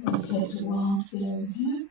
It takes a while to get over here.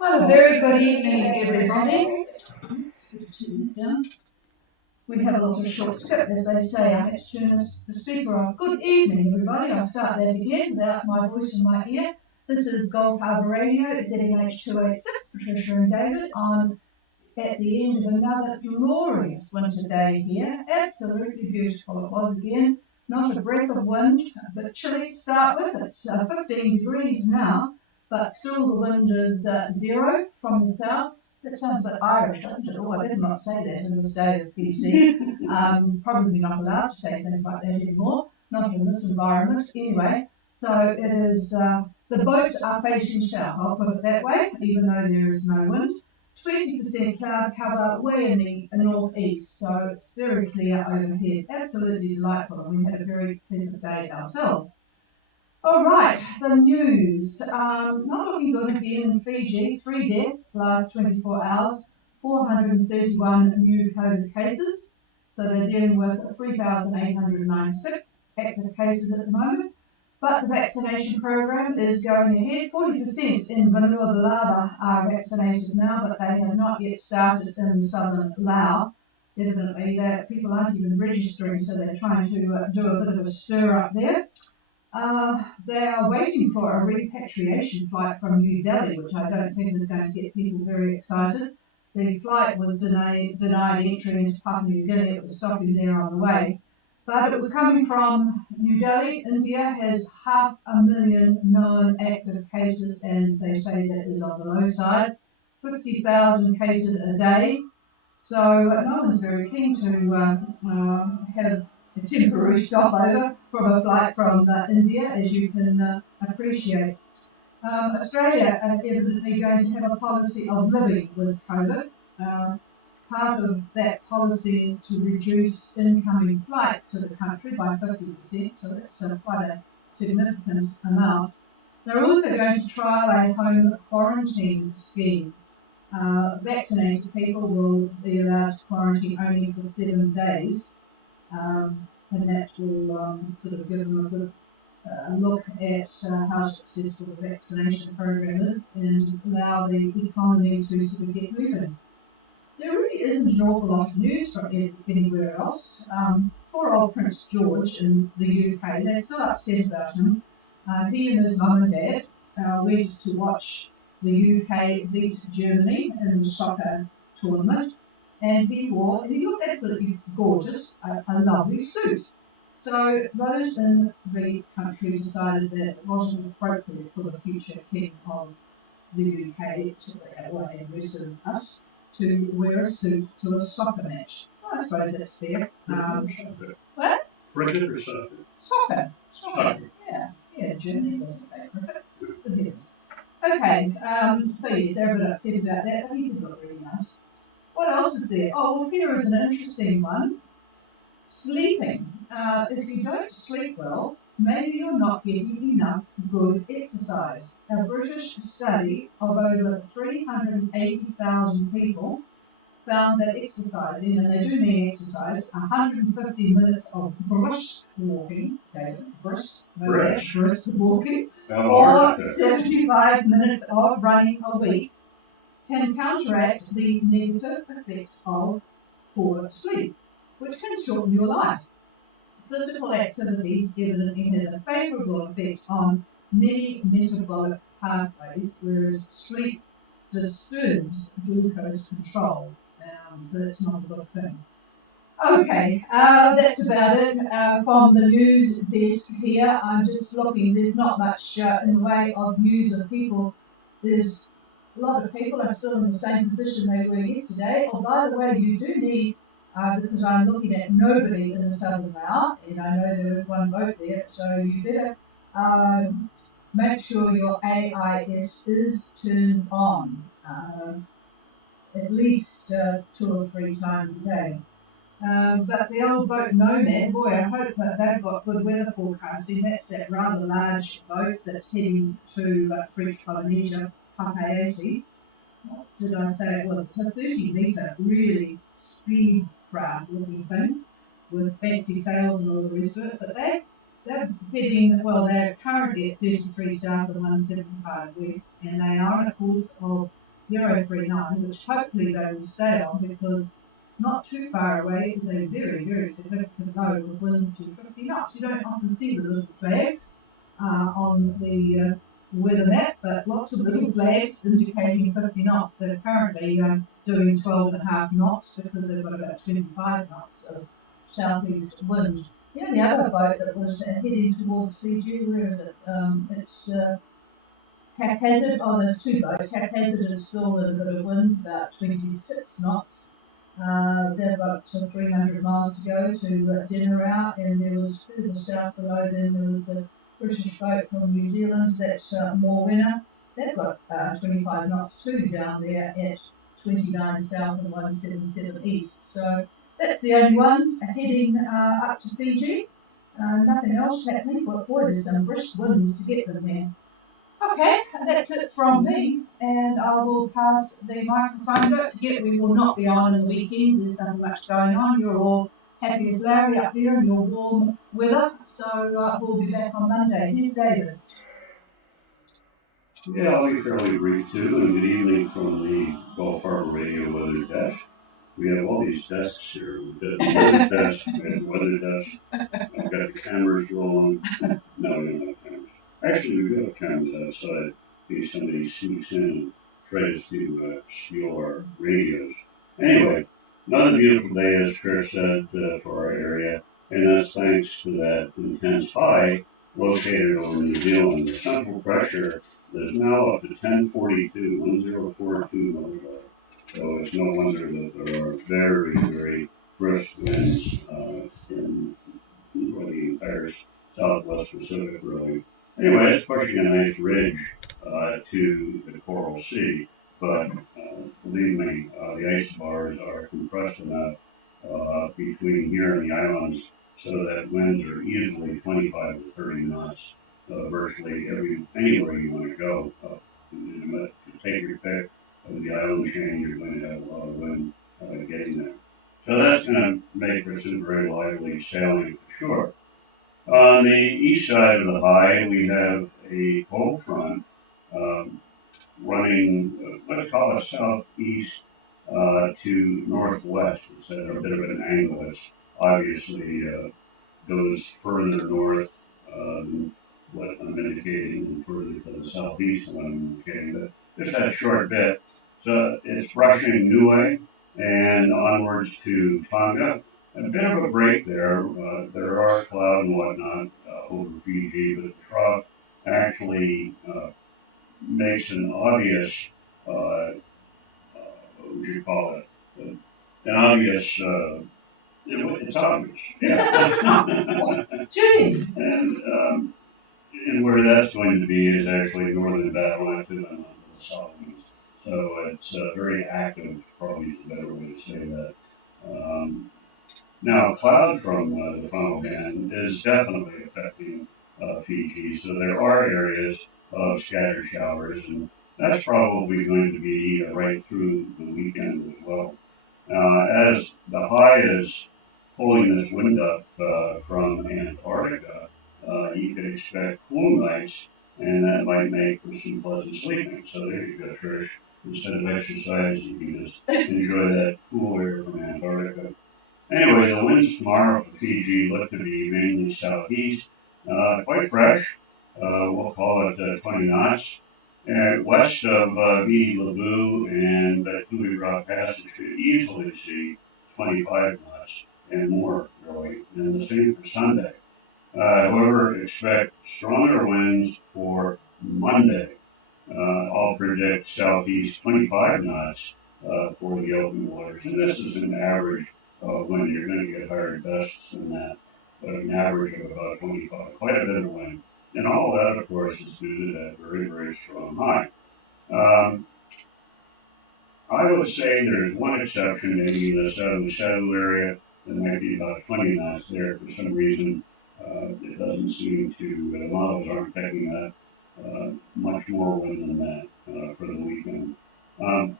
Well, a very good evening, everybody. We have a lot of short skip, as they say. I had to turn the speaker off. Good evening, everybody. I'll start that again without my voice in my ear. This is Gulf Harbour Radio, ZNH 286, Patricia and David, on at the end of another glorious winter day here. Absolutely beautiful it was again. Not a breath of wind, but chilly to start with. It's 15 degrees now, but still the wind is 0 from the south. That sounds a bit Irish, doesn't it? Oh, I did not say that in this day of PC. Probably not allowed to say things like that anymore, not in this environment. Anyway, so it is, the boats are facing south, I'll put it that way, even though there is no wind. 20% cloud cover way in the northeast, so it's very clear overhead. Absolutely delightful, and we had a very pleasant day ourselves. All right, the news. Not looking good again in Fiji. 3 deaths last 24 hours, 431 new COVID cases. So they're dealing with 3,896 active cases at the moment. But the vaccination program is going ahead. 40% in Vanua are vaccinated now, but they have not yet started in southern Laos. Evidently, that people aren't even registering, so they're trying to do a bit of a stir up there. They are waiting for a repatriation flight from New Delhi, which I don't think is going to get people very excited. The flight was denied entry into Papua New Guinea. It was stopping there on the way. But it was coming from New Delhi. India has 500,000 known active cases, and they say that is on the low side. 50,000 cases a day. So no one's very keen to have a temporary stopover from a flight from India, as you can appreciate. Australia are evidently going to have a policy of living with COVID. Part of that policy is to reduce incoming flights to the country by 50%, so that's quite a significant amount. They're also going to trial a home quarantine scheme. Vaccinated people will be allowed to quarantine only for 7 days, and that will sort of give them a good look at how successful the vaccination program is and allow the economy to sort of get moving. There really isn't an awful lot of news from anywhere else. Poor old Prince George in the UK, they're still upset about him. He and his mum and dad went to watch the UK beat Germany in the soccer tournament, and he looked absolutely gorgeous, a lovely suit. So those in the country decided that it wasn't appropriate for the future king of the UK, and the rest of us, to wear a suit to a soccer match. Well, I suppose that's fair. What? Cricket or soccer? Soccer. Yeah, Germany doesn't play cricket. But yes. Okay, so yes, they're a bit upset about that, but he did look really nice. What else is there? Oh, well, here is an interesting one. Sleeping. If you don't sleep well, maybe you're not getting enough good exercise. A British study of over 380,000 people found that exercising, and they do mean exercise, 150 minutes of brisk walking, David, brisk walking, or 75 minutes of running a week, can counteract the negative effects of poor sleep, which can shorten your life. Physical activity evidently has a favourable effect on many metabolic pathways, whereas sleep disturbs glucose control. So that's not a good thing. Okay, that's about it from the news desk here. I'm just looking, there's not much in the way of news of people. There's a lot of people are still in the same position they were yesterday. Oh, by the way, you do need, because I'm looking at nobody in the southern Laos, and I know there is one boat there, so you better make sure your AIS is turned on at least 2 or 3 times a day. But the old boat Nomad, boy, I hope that they've got good weather forecasting. That's that rather large boat that's heading to French Polynesia, Papeete. What did I say it was? It's a 30-metre, really speed craft looking thing with fancy sails and all the rest of it. But they're heading, well, they're currently at 33 south and 175 west, and they are on a course of 039, which hopefully they will stay on because not too far away is a very, very significant low with winds to 50 knots. You don't often see the little flags on the weather map, but lots of little flags indicating 50 knots. They're currently doing 12.5 knots because they've got about 25 knots of southeast wind. You know, the other boat that was heading towards Fiji, where is it? It's Haphazard. Oh, there's two boats. Haphazard is still in a bit of wind, about 26 knots. They've got 300 miles to go to Dinnerau, and there was further south below them, there was the British boat from New Zealand, that's More Winner. They've got 25 knots too down there at 29 south and 177 east. So that's the only ones heading up to Fiji. Nothing else happening, but boy, there's some brisk winds to get them there. Okay, that's it from me, and I will pass the microphone. Don't forget, we will not be on in the weekend. There's not much going on. You're all happy as Larry up there in your warm weather, so we'll be back on Monday. Here's David. Yeah, I'll be fairly brief too, and good evening from the Gulf Harbour Radio Weather Desk. We have all these desks here. We've got the news desk, we have the weather desk, I've got the cameras rolling. No, we don't have cameras. Actually, we do have cameras outside in case somebody sneaks in and tries to steal our radios. Anyway, another beautiful day, as Trish said, for our area, and that's thanks to that intense high located over New Zealand. The central pressure is now up to 1042, 1042. So it's no wonder that there are very, very brisk winds in the entire Southwest Pacific, really. Anyway, it's pushing a nice ridge to the Coral Sea, but believe me, the ice bars are compressed enough between here and the islands so that winds are easily 25 to 30 knots virtually anywhere you want to go. To take your pick of the island chain, you're going to have a lot of wind getting there. So that's going to make for some very lively sailing for sure. On the east side of the high, we have a cold front running, let's call it southeast to northwest. It's at a bit of an angle. It's obviously goes further north than what I'm indicating, and further to the southeast than what I'm indicating. But just that short bit. So it's brushing Niue and onwards to Tonga. A bit of a break there. There are cloud and whatnot over Fiji, but the trough actually makes an obvious, what would you call it? An obvious, it's obvious. Yeah. Jeez! And where that's going to be is actually northern Vanuatu and onto the southeast. So it's very active, probably is a better way to say that. Now, cloud from the frontal band is definitely affecting Fiji, so there are areas of scattered showers, and that's probably going to be right through the weekend as well. As the high is pulling this wind up from Antarctica, you could expect cool nights, and that might make for some pleasant sleeping. So there you go, Trish. Instead of exercise, you can just enjoy that cool air from Antarctica. Anyway, the winds tomorrow for Fiji look to be mainly southeast, quite fresh. We'll call it 20 knots. And west of Viti Levu and Tui Rock Passage should easily see 25 knots and more, really. And the same for Sunday. However, expect stronger winds for Monday. I'll predict southeast 25 knots for the open waters. And this is an average wind. You're going to get higher gusts than that, but an average of about 25. Quite a bit of wind. And all that, of course, is due to that very, very strong high. Um, I would say there's one exception, maybe in the southern settled area, that might be about 20 knots there for some reason. It doesn't seem to, the models aren't picking up much more wind than that for the weekend. Um,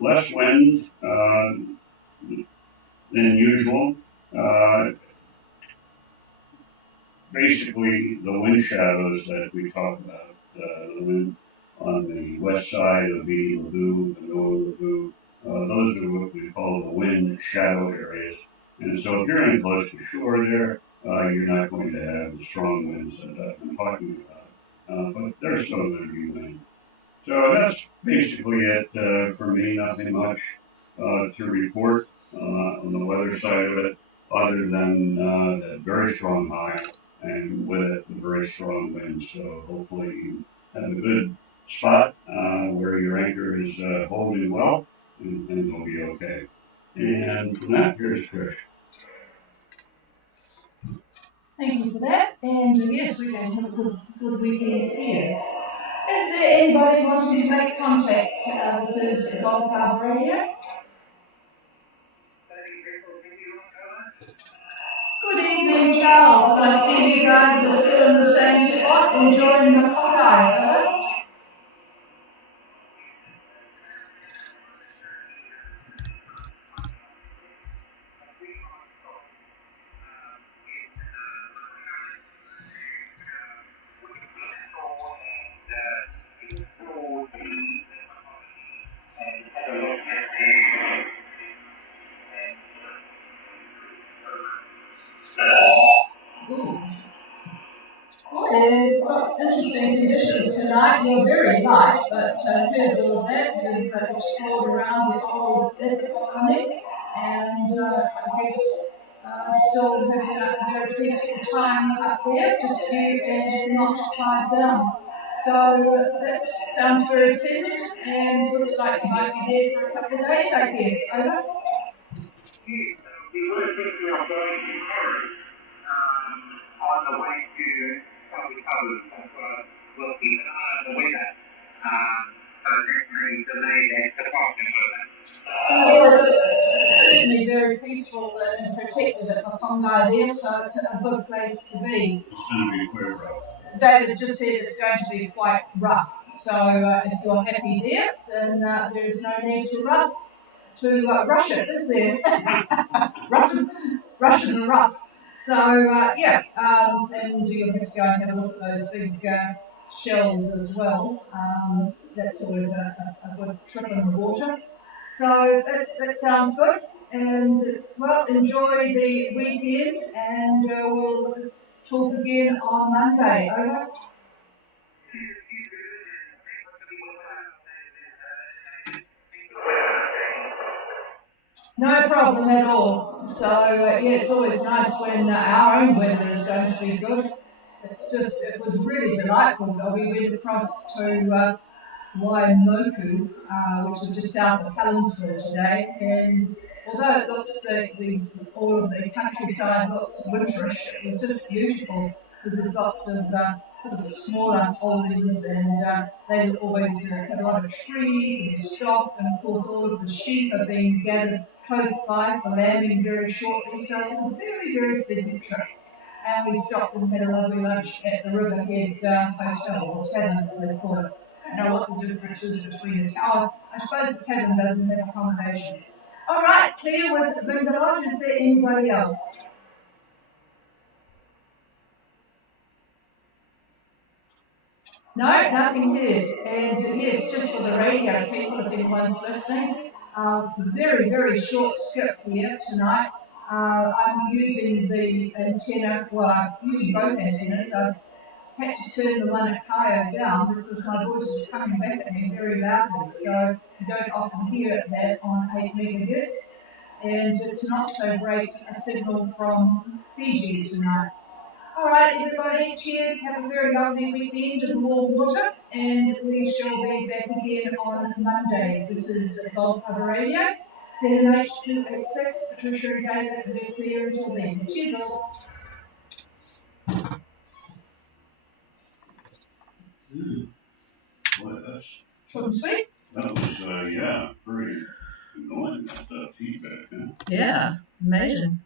Less wind than usual. Uh, Basically, the wind shadows that we talk about, the wind on the west side of the Lagoon, the Lower Lagoon, those are what we call the wind shadow areas. And so if you're in close to shore there, you're not going to have the strong winds that I've been talking about. But there's still going to be wind. So that's basically it for me. Nothing much to report on the weather side of it, other than that very strong high and with it the very strong wind. So hopefully you have a good spot where your anchor is holding well, and things will be okay. And from that, here's Trish. Thank you for that. And yes, we're going to have a good weekend here. Is there anybody wanting to make contact? This is Gulf Harbour Radio. Good evening, Charles. And I see you guys are still in the same spot enjoying the cockeye. Over. Ooh. We've got interesting conditions tonight. You're very light, but heard all of that. You've explored around the old honey, and I guess still having a very peaceful time up there, just you and not tied down. So that sounds very pleasant, and looks like you might be there for a couple of days, I guess. Over. We were thinking of going to Paris on the way to Southern Colours, will be the weather. So that may delay that departure for that. Well, it's certainly very peaceful and protected at Makongai there, so it's a good place to be. It's going to be quite rough. David just said it's going to be quite rough, so if you're happy there, then there's no need to rush it, is there? Russian and rough. So yeah, and you'll have to go and have a look at those big shells as well. That's always a good trip in the water. So that sounds good. And well, enjoy the weekend, and we'll talk again on Monday. Over. No problem at all. So yeah, it's always nice when our own weather is going to be good. It was really delightful. We went across to Waimoku, which is just south of Helensville today, and although it looks all of the countryside looks winterish, it was just beautiful because there's lots of sort of smaller holdings, and they always have a lot of trees and stock, and of course all of the sheep are being gathered close by for lambing very shortly, so it was a very, very pleasant trip. And we stopped and had a lovely lunch at the Riverhead Hotel, or tavern as they call it. I don't know what the difference is between the tower. I suppose the tavern doesn't have accommodation. All right, clear with Bangalore. Is there anybody else? No, nothing heard. And yes, just for the radio people, if anyone's listening, very, very short skip here tonight. I'm using the antenna, well, I'm using both antennas. I've had to turn the one at Kaya down because my voice is coming back at me very loudly. So you don't often hear that on 8 megahertz. And it's not so great a signal from Fiji tonight. All right, everybody, cheers. Have a very lovely weekend in warm water, and we shall be back again on Monday. This is Gulf Harbour Radio, ZMH286, Patricia and David, we're clear until then. Cheers all. Boy, that's, Short and sweet. that was, yeah, pretty annoying, that feedback, huh? Yeah, amazing.